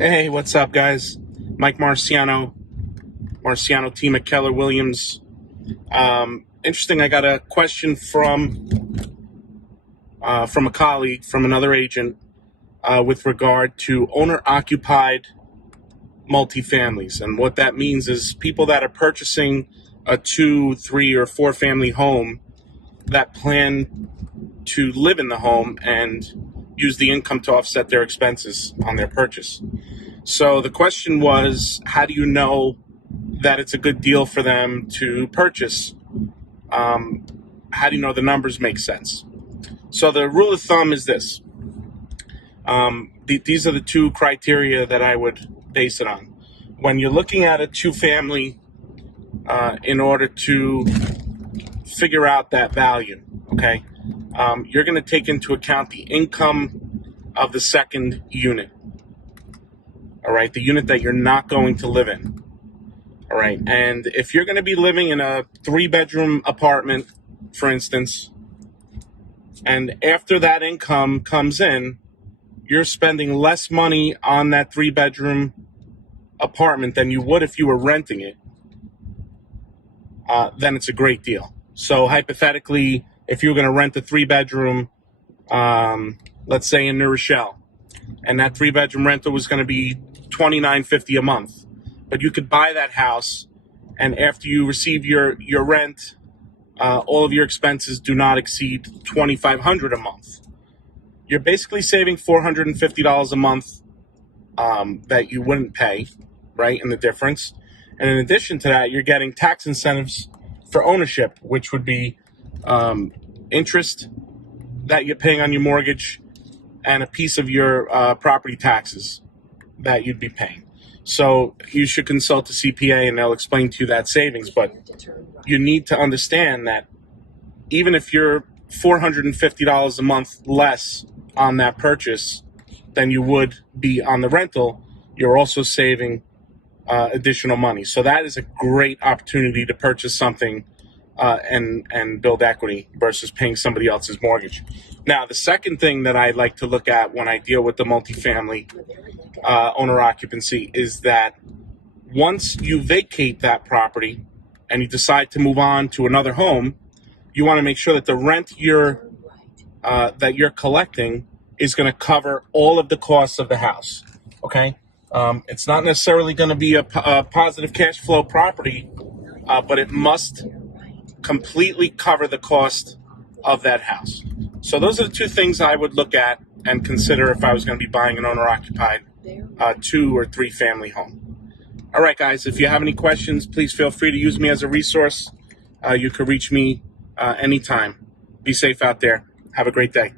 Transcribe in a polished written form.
Hey, what's up, guys? Mike Marciano Team at Keller Williams. Interesting. I got a question from a colleague, from another agent, with regard to owner-occupied multifamilies, and what that means is people that are purchasing a 2, 3, or 4 family home that plan to live in the home and use the income to offset their expenses on their purchase. So the question was, how do you know that it's a good deal for them to purchase? How do you know the numbers make sense? So the rule of thumb is this. These are the two criteria that I would base it on. When you're looking at a 2-family, in order to figure out that value, okay, you're going to take into account the income of the second unit. All right, the unit that you're not going to live in. All right, and if you're going to be living in a 3-bedroom apartment, for instance, and after that income comes in, you're spending less money on that 3-bedroom apartment than you would if you were renting it, then it's a great deal. So hypothetically, if you were going to rent a 3-bedroom, let's say in New Rochelle, and that 3-bedroom rental was going to be $29.50 a month, but you could buy that house, and after you receive your rent, all of your expenses do not exceed $2,500 a month. You're basically saving $450 a month that you wouldn't pay, right, in the difference. And in addition to that, you're getting tax incentives for ownership, which would be interest that you're paying on your mortgage and a piece of your property taxes that you'd be paying. So you should consult a CPA and they'll explain to you that savings. But you need to understand that even if you're $450 a month less on that purchase than you would be on the rental, you're also saving additional money. So that is a great opportunity to purchase something and build equity versus paying somebody else's mortgage. Now, the second thing that I like to look at when I deal with the multifamily owner occupancy is that once you vacate that property and you decide to move on to another home, you want to make sure that the rent that you're collecting is going to cover all of the costs of the house. Okay, it's not necessarily going to be a positive cash flow property, but it must completely cover the cost of that house. So those are the two things I would look at and consider if I was going to be buying an owner-occupied 2 or 3 family home. All right, guys, if you have any questions, please feel free to use me as a resource. You can reach me anytime. Be safe out there. Have a great day.